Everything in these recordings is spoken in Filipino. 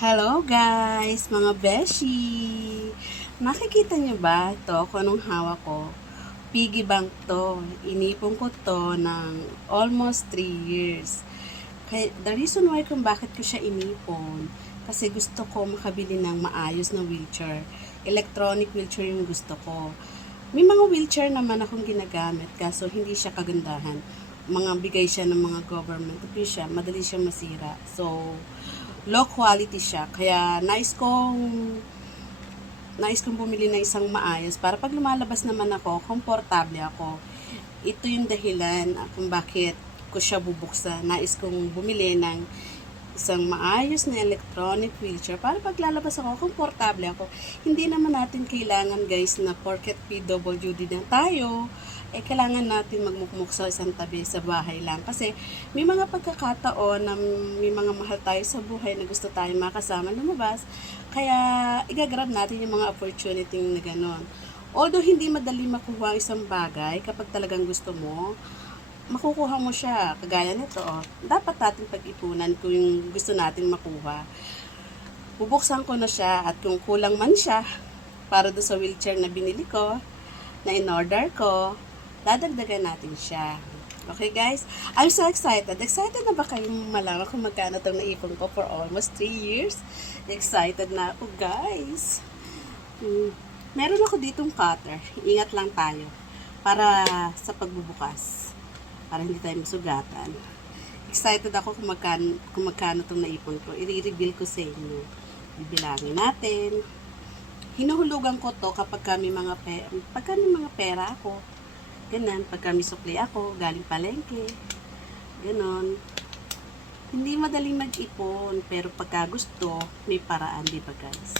Hello guys, mga beshi! Nakikita niyo ba ito kung anong hawak ko? Piggy bank to. Inipon ko to ng almost 3 years. Kaya, the reason why kung bakit ko siya inipon, kasi gusto ko makabili ng maayos na wheelchair. Electronic wheelchair yung gusto ko. May mga wheelchair naman akong ginagamit, kaso hindi siya kagandahan. Mga bigay siya ng mga government. Okay siya, madali siya masira. So, low quality siya. Kaya nais kong bumili ng isang maayos para pag lumalabas naman ako, komportable ako. Ito yung dahilan kung bakit ko siya bubuksan. Nais kong bumili ng isang maayos na electronic wheelchair para pag lalabas ako, komportable ako. Hindi naman natin kailangan guys na porket PWD na tayo, kailangan natin magmukmuk sa isang tabi sa bahay lang. Kasi may mga pagkakataon na may mga mahal tayo sa buhay na gusto tayo makasama lumabas. Kaya igagrab natin yung mga opportunity na gano'n. Although hindi madali makuha ang isang bagay kapag talagang gusto mo, makukuha mo siya. Kagaya nito, dapat natin pag-ipunan kung yung gusto natin makuha. Bubuksan ko na siya at kung kulang man siya para doon sa wheelchair na binili ko, na in-order ko, dadagdagan natin siya. Okay guys? I'm so excited. Excited na ba kayong malaman kung magkano itong naipon ko for almost 3 years? Excited na ako guys. Meron ako ditong cutter. Ingat lang tayo para sa pagbubukas. Para hindi tayo masugatan. Excited ako kung magkano itong naipon ko. I-reveal ko sa inyo. Bibilangin natin. Hinuhulugan ko to kapag may mga pera ako. Ganon, pagka may sukli ako, galing palengke. Ganon. Hindi madaling mag-ipon, pero pagka gusto, may paraan, di ba guys?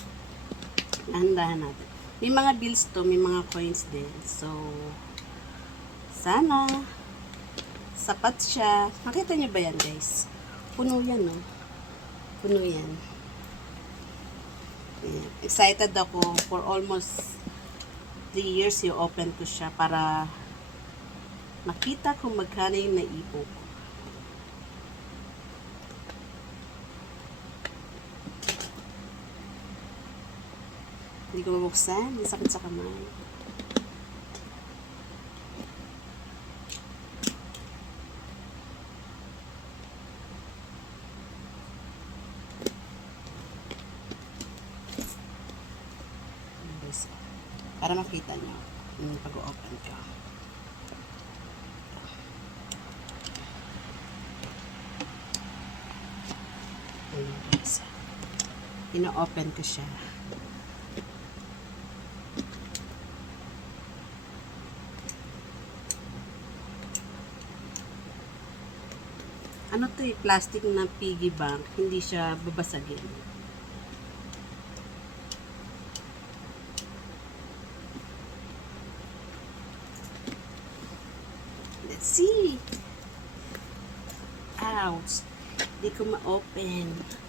Nahandahan natin. May mga bills to, may mga coins din. So, sana, sapat siya. Makita niyo ba yan guys? Puno yan, no? Puno yan. Excited ako for almost 3 years i-open ko siya para makita kung magkano yung naipon ko. Hindi ko mabuksan, may sakit sa kamay. Para makita nyo yung pag-open ko. Ino-open ko siya. Ano to eh, plastic na piggy bank, hindi siya babasagin. Let's see. Ouch. Hindi ko ma-open. Okay.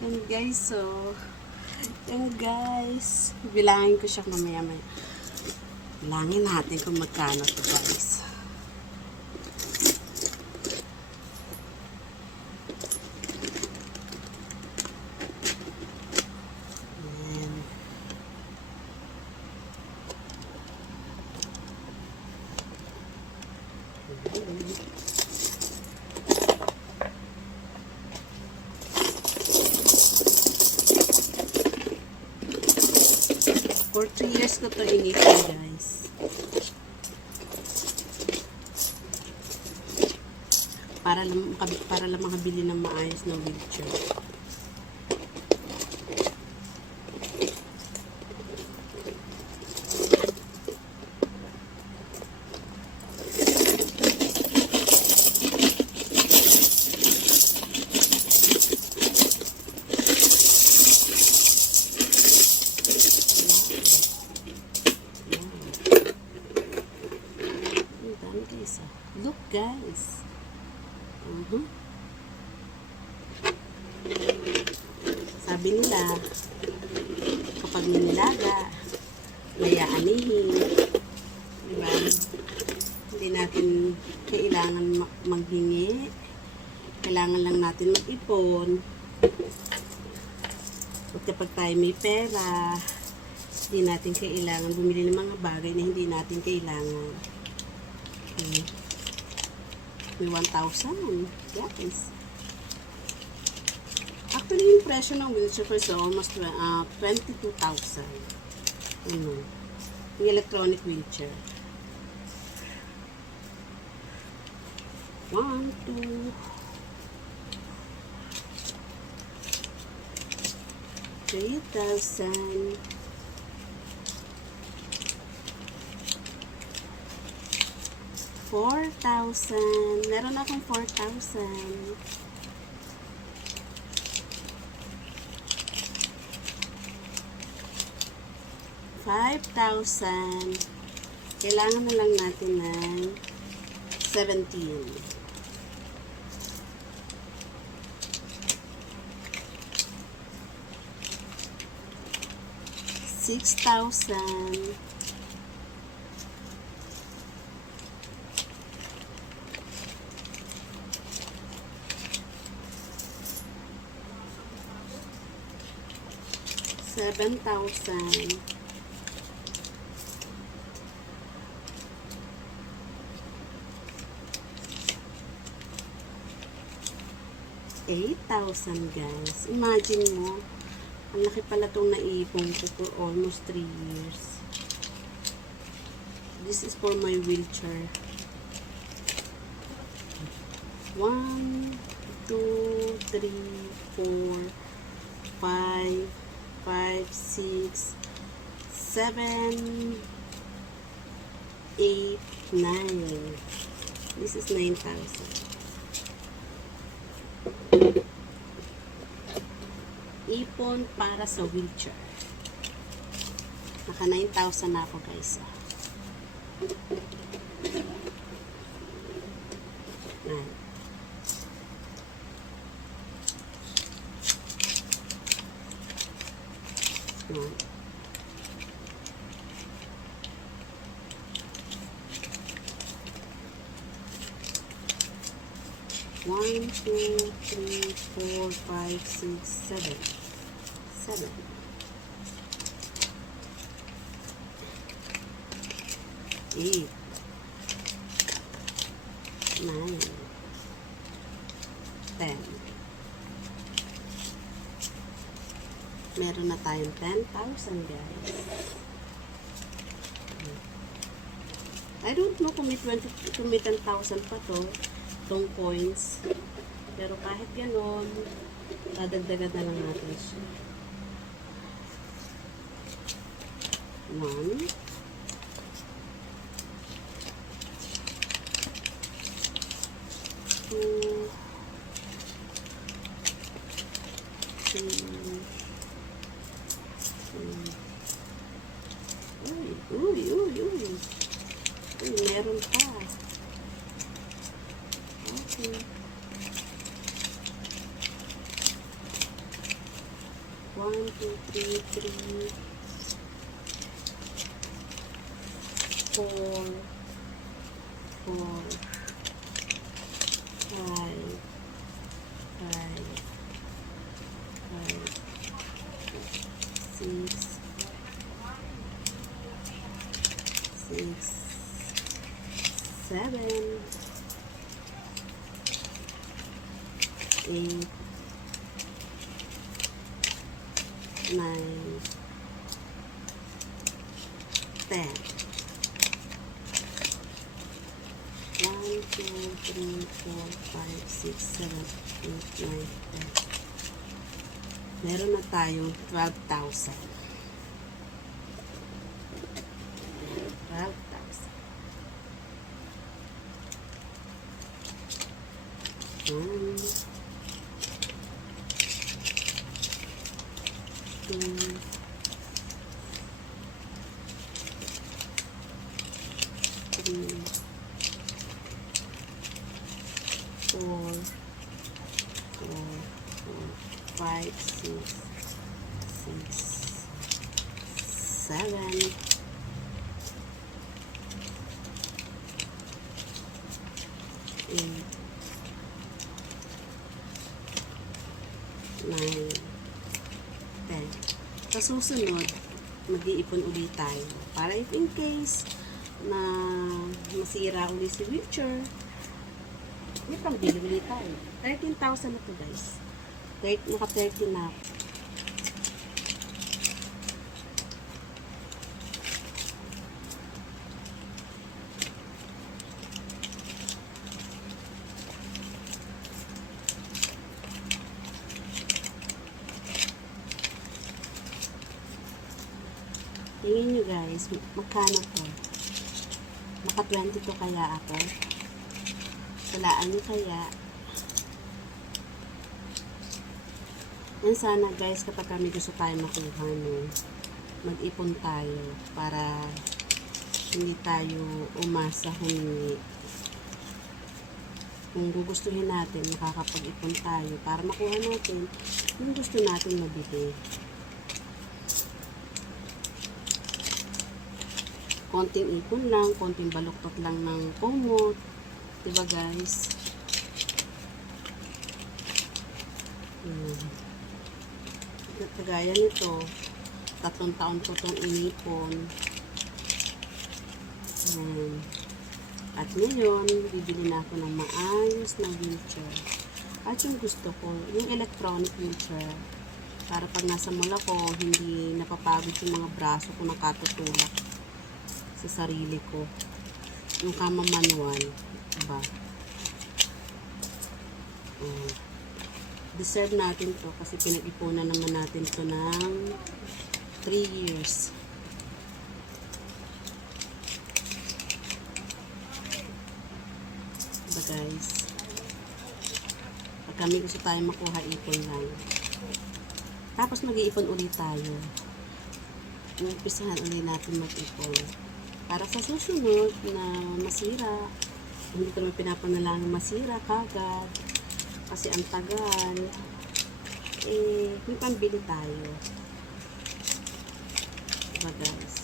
Yan guys, so yan guys, bilangin ko siya mamaya. Bilangin natin kung magkano to guys. Yan. For 3 years ko to inipon guys. Para lang makabili ng maayos na wheelchair. guys. Sabi nila, kapag ninilaga, mayaanihin. Diba? Hindi natin kailangan maghingi. Kailangan lang natin mag-ipon. At kapag tayo may pera, hindi natin kailangan bumili ng mga bagay na hindi natin kailangan. Okay. May 1,000. Guys. Actually, yung presyo ng wheelchair ko is almost 22,000. Yung electronic wheelchair. 1, 2, 3,000. 4,000. Meron akong 4,000. 5,000. Kailangan na lang natin ng 17. 6,000. 7,000. 8,000 guys. Imagine mo, ang laki pala itong naipon ko for almost 3 years. This is for my wheelchair. 1, 2, 3, 4, 5, 6, 7, 8, 9. This is 9,000. Ipon para sa wheelchair. Naka 9,000 na ako guys. Ayan. Ayan. 1, 2, 3, 4, 5, 6, 7. 7. 8. 9. 10. Meron na tayong 10,000 guys. I don't know kung may 10,000 pa to. Itong coins. Pero kahit ganon, dadagdagan na lang natin siya. 1, 2, 3, uy, meron pa. Okay. 1, 2, 3, 4, 5, 6, 7, 8, 9, 10. 1, 2, 3, 4, 5, 6, 7, 8, 9, 10. Meron na tayong 12,000. 12,000. 1, 2, 3, 4, 5, 6, 7, 8, 9, 10. Sa susunod, mag-iipon ulit tayo. Para if in case na masira ulit si wheelchair, may pangbili ulit tayo. 13,000 na to guys. Naka 13 na ako. Tingin nyo guys, magkano to? Naka 22 kaya ako? Salaan nyo kaya? Yan sana guys, kapag kami gusto tayo makuha, no, mag-ipon tayo para hindi tayo umasa humingi. Kung gugustuhin natin, makakapag-ipon tayo para makuha natin yung gusto natin mabili. Konting ipon lang, konting baluktot lang ng kumot. Diba guys? Kagaya nito, 3 taon ko itong inipon. At ngayon, bibili na ako ng maayos na wheelchair. At yung gusto ko, yung electronic wheelchair. Para pag nasa mall ako, hindi napapagod yung mga braso ko nakatutulak sa sarili ko. Yung kama manual, diba? Deserve natin to kasi pinag-ipunan naman natin to ng 3 years. Diba guys? Pag kami gusto tayo makuha, ipon lang. Tapos mag-iipon ulit tayo. Umpisahan ulit natin mag-ipon. Para sa susunod na masira, hindi ko naman pinapanalangin masira kagad. Kasi ang tagal, may pambili tayo. Diba guys?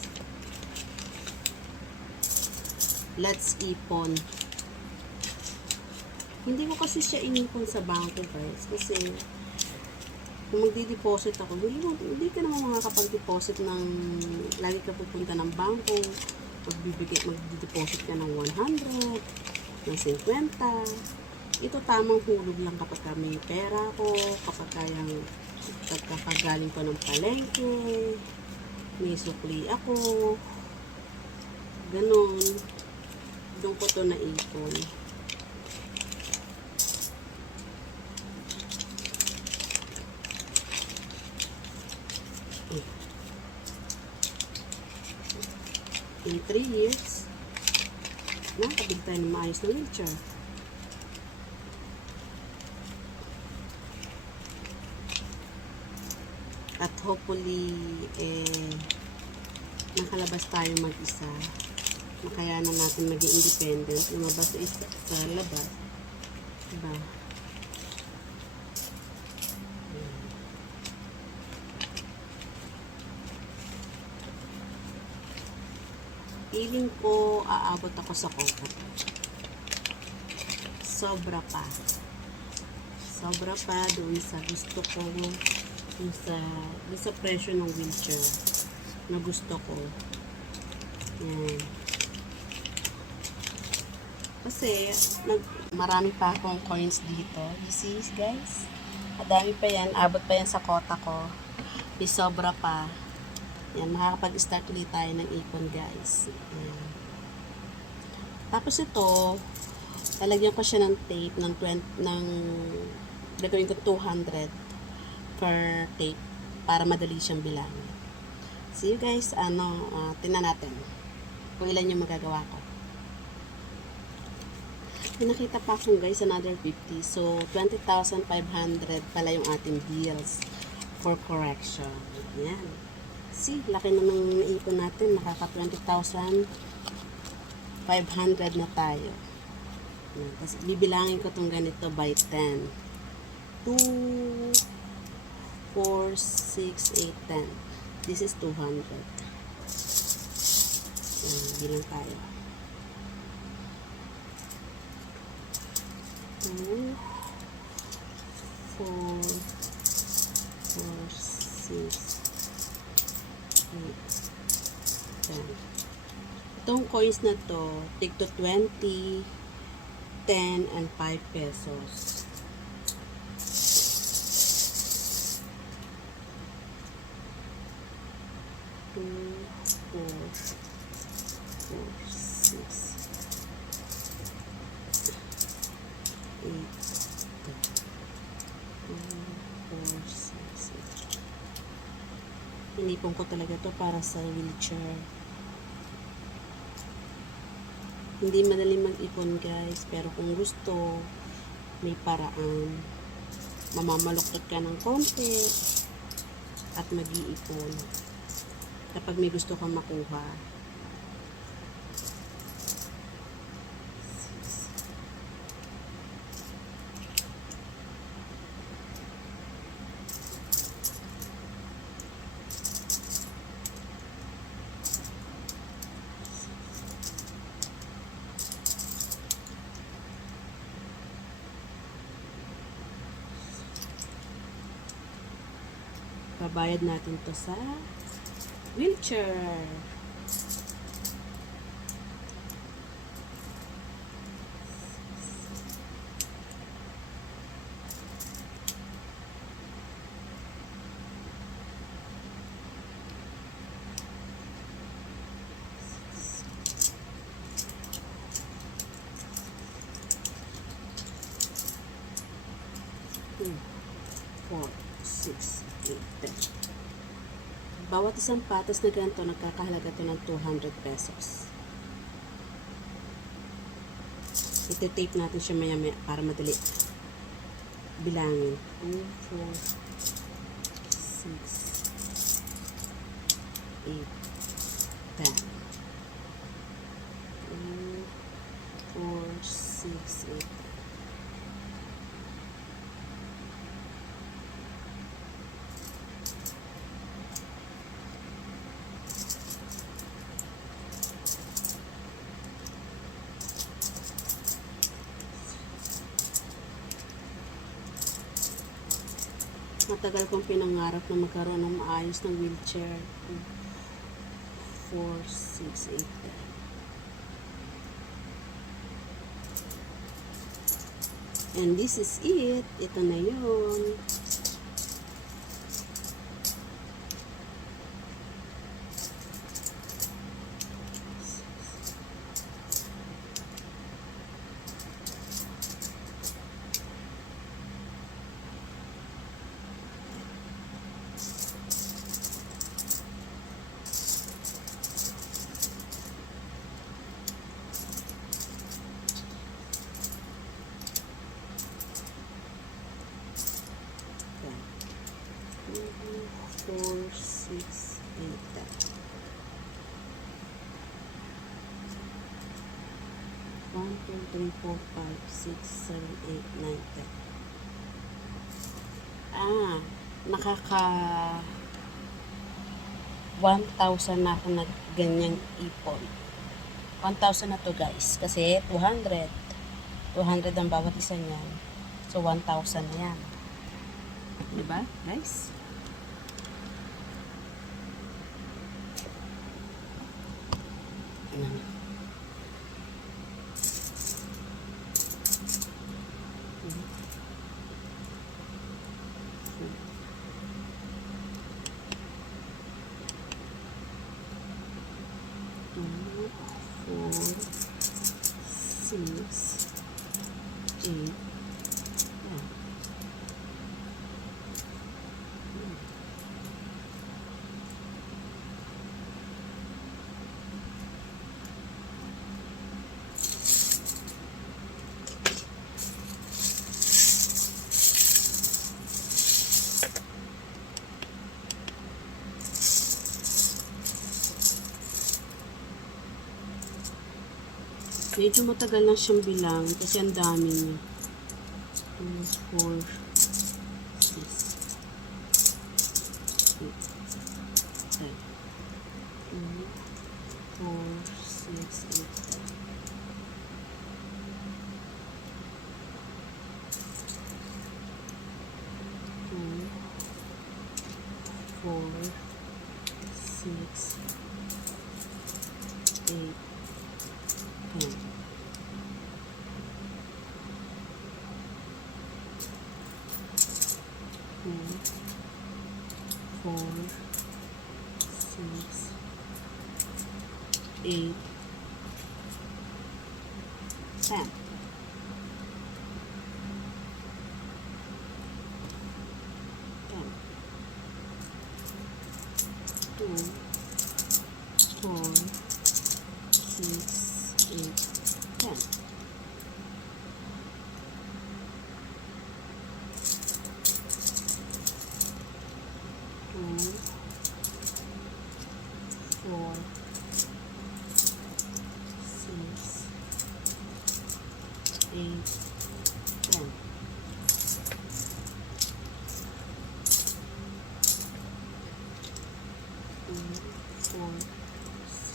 Let's ipon. Hindi ko kasi siya inipon sa bangko guys. Kasi kung magdi-deposit ako, hindi ka naman makakapag-deposit ng, lagi ka pupunta ng bangko, magdi-deposit ka ng 100, ng 50. Ito tamang hulog lang kapag may pera ko, kapag kayang pagkakagaling ko ng palengke, may sukli ako, ganun. Doon ko to naipon. In 3 years, nakabig tayo ng maayos na wheelchair. At hopefully, nakalabas tayo mag-isa. Makayanan natin maging independent. Lumabas sa labas. Diba? Feeling ko aabot ako sa kota. Sobra pa. Sobra pa doon sa gusto ko, doon sa presyo ng wheelchair na gusto ko. Yan. Kasi marami pa akong coins dito. You see guys? Madami pa yan. Abot pa yan sa kota ko. May sobra pa. Yan, makakapag-start ulit tayo ng ipon guys. Yan. Tapos ito, lalagyan ko siya ng tape gagawin ko 200 per tape para madali siyang bilangin. See you guys, tingnan natin kung ilan yung magagawa ko. Nakita pa akong guys, another 50. So, 20,500 pala yung ating bills for correction. Yan. See, laki na ng ipon natin. Nakaka 20,500 na tayo. Yan. Tapos bibilangin ko itong ganito by 10. 2, 4, 6, 8, 10. This is 200. Yan, bilang tayo. 2, 4, 6, 8, 10. Itong coins na to, take to 20, 10, and 5 pesos. Two, 4, 6, 8, 8. Inipon ko talaga to para sa wheelchair. Hindi madali mag-ipon guys, pero kung gusto, may paraan. Mamamaluktot ka ng konti at mag-iipon kapag may gusto kang makuha. Babayad natin to sa wheelchair. Hmm. 4, 6, 8, 10. Bawat isang patas na ganito, nagkakahalaga to ng 200 pesos. Iti-tape natin siya maya-maya para madali bilangin. 2, 4, 6, 8, 10. 2, 4, 6, 8, 10. Matagal kong pinangarap na magkaroon ng maayos ng wheelchair. 4, 6, 8, 10. And this is it. Ito na yun. Four, 6, 8, 10. 1, 2, 3, 4, 5, 6, 7, 8, 9, 10. Nakaka 1,000 na ako na ganyang ipon. 1,000 na to guys. Kasi 200. 200 ang bawat isa niyan. So 1,000 na yan. Diba guys? Four, 6, 8. Medyo matagal lang siyang bilang kasi ang dami niya. 2, 4, 6, 8, 10. 2, 4, 6, 8, 10. 2, 4, 6, 8, 10. 2, 4, 6, 8, 10. 2, 4, 6, 8, 10. 2, 4, 6, 8, 10. 4,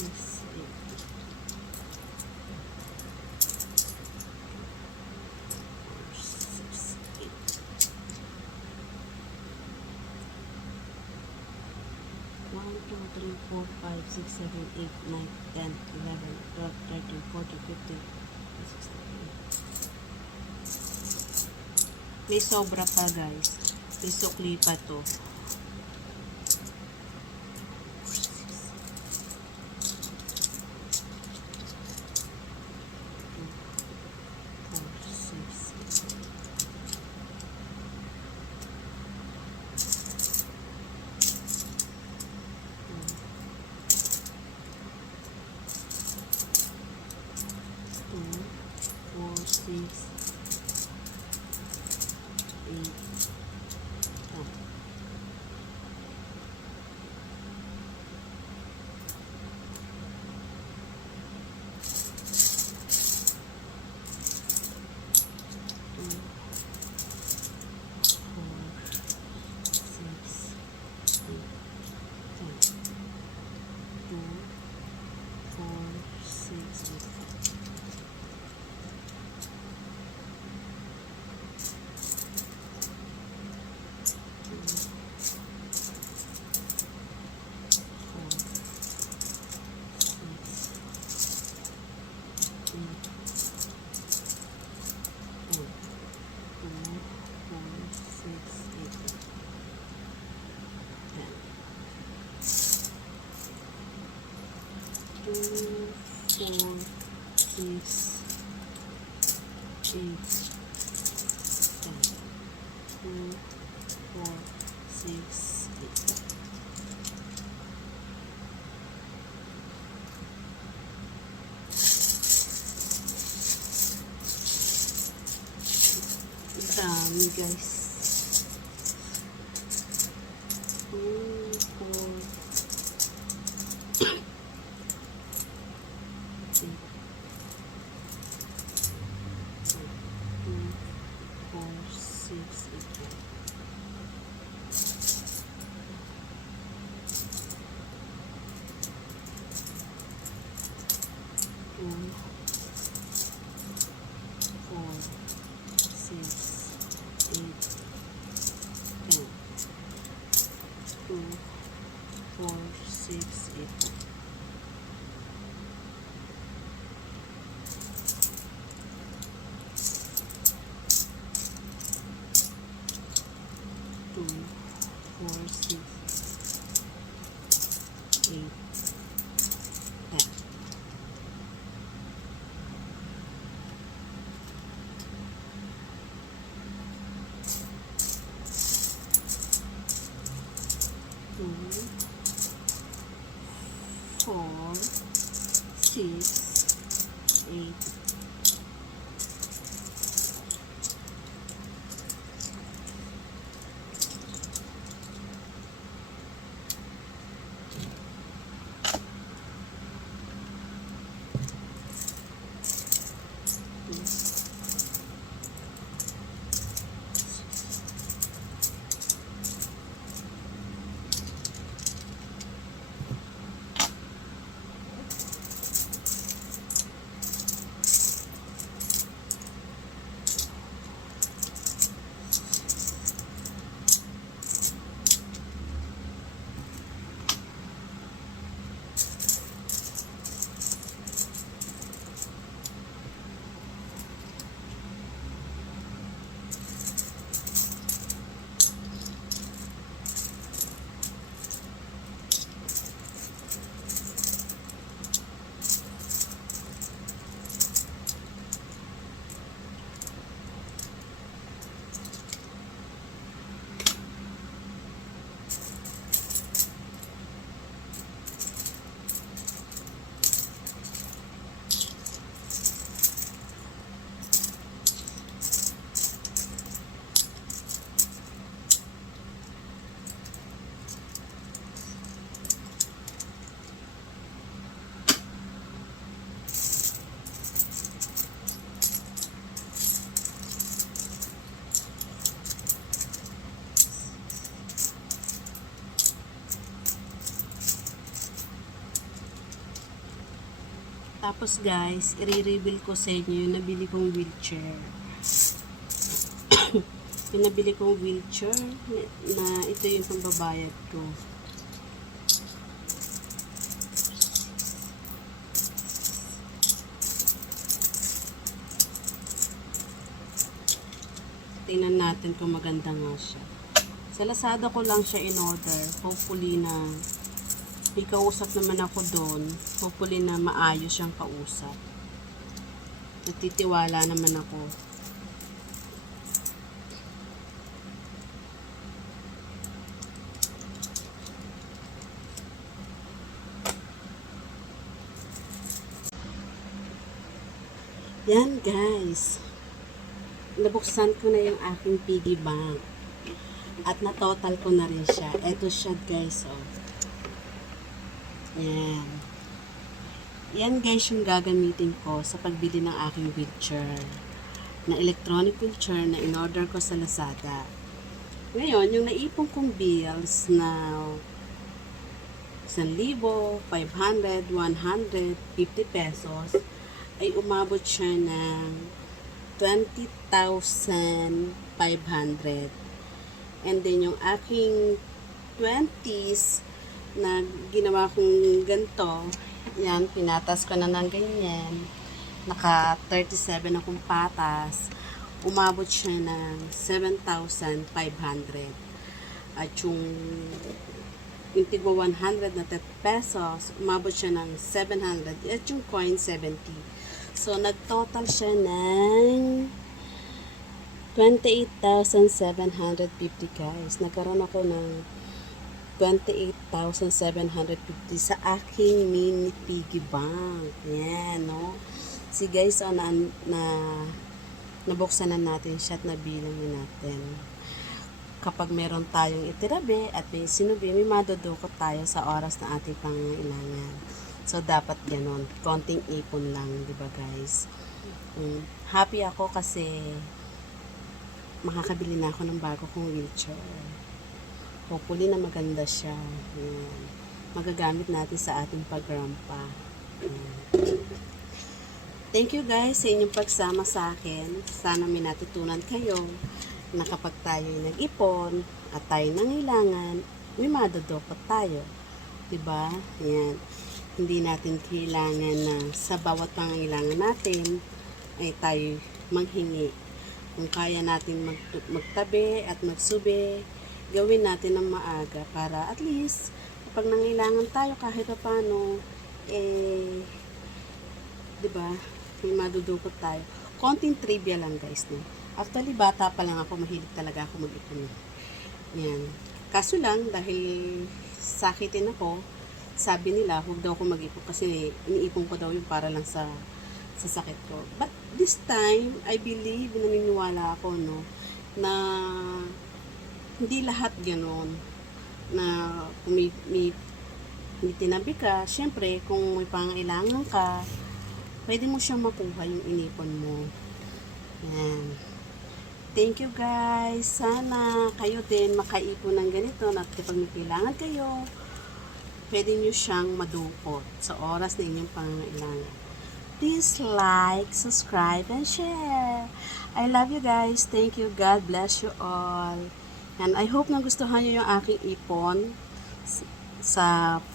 6, 8. 6, 8. 1, 2, 3, 4, 5, 6, 7, 8, 9, 10, 11, 12, 13, 14, 15, 16. May sobra pa guys. May sukli pa to. 2, 4, 6, 8, 10. 2, 4, 6, 8. Dami guys. 2, 4, 6, 8. 2, 4, 6, 8, 10. 2, 4, 6, 8, 2, Tapos guys, i-reveal ko sa inyo yung nabili kong wheelchair. Yung nabili kong wheelchair na ito yung pambabayad ko. Tingnan natin kung maganda nga siya. Sa Lazada ko lang siya in-order. Hopefully na may kausap naman ako doon. Hopefully na maayos siyang kausap. Natitiwala naman ako. Yan guys. Nabuksan ko na yung aking piggy bank. At na-total ko na rin siya. Eto siya guys, oh. Yan. Yan guys yung gagamitin ko sa pagbili ng aking wheelchair. Na electronic wheelchair na in-order ko sa Lazada. Ngayon, yung naipon kong bills na 1,000, 500, 150 pesos ay umabot siya ng 20,500. And then yung aking 20s na ginawa kong ganito, yan, pinatas ko na ng ganyan. Naka 37 akong patas. Umabot siya ng 7,500. At yung tigwa 100 na 30 pesos, umabot siya ng 700. At yung coin, 70. So, nag-total siya ng 28,750 guys. Nagkaroon ako ng 28,750 sa aking mini piggy bank. Yan, no? Si guys, nabuksan na natin siya at nabilang na natin. Kapag meron tayong itirabi at may sinubi, may madudukot tayo sa oras na ating pangailangan. So, dapat ganon. Konting ipon lang, di ba guys? Happy ako kasi makakabili na ako ng bago kong wheelchair. Hopefully na maganda siya. Ayan. Magagamit natin sa ating pagrampa. Thank you guys sa inyong pagsama sa akin. Sana may natutunan kayo na kapag tayo nag-ipon at tayo nangailangan, may madudukot tayo. Diba? Ayan. Hindi natin kailangan na sa bawat pangailangan natin ay tayo manghingi. Kung kaya natin magtabi at magsubi, gawin natin ng maaga para at least kapag nangailangan tayo kahit paano, diba, may madudukot tayo. Konting trivia lang guys, no? Actually, bata pa lang ako, mahilig talaga ako mag-ipon. Yan. Kaso lang, dahil sakitin ako, sabi nila, huwag daw ako mag-ipon kasi iniipon ko daw yung para lang sa sakit ko. But this time, I believe, naniniwala ako, no, na hindi lahat ganon. Na kung may tinabi ka, syempre, kung may pangailangan ka, pwede mo siyang makuha yung inipon mo. Yan. Thank you guys. Sana kayo din makaipon ng ganito na kapag may kailangan kayo, pwede nyo siyang madukot sa oras na inyong pangailangan. Please like, subscribe, and share. I love you guys. Thank you. God bless you all. And I hope nagustuhan nyo yung aking ipon.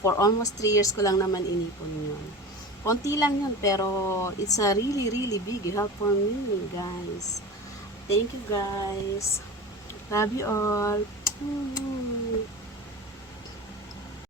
For almost 3 years ko lang naman inipon yun. Konti lang yun, pero it's a really, really big help for me, guys. Thank you, guys. Love you all.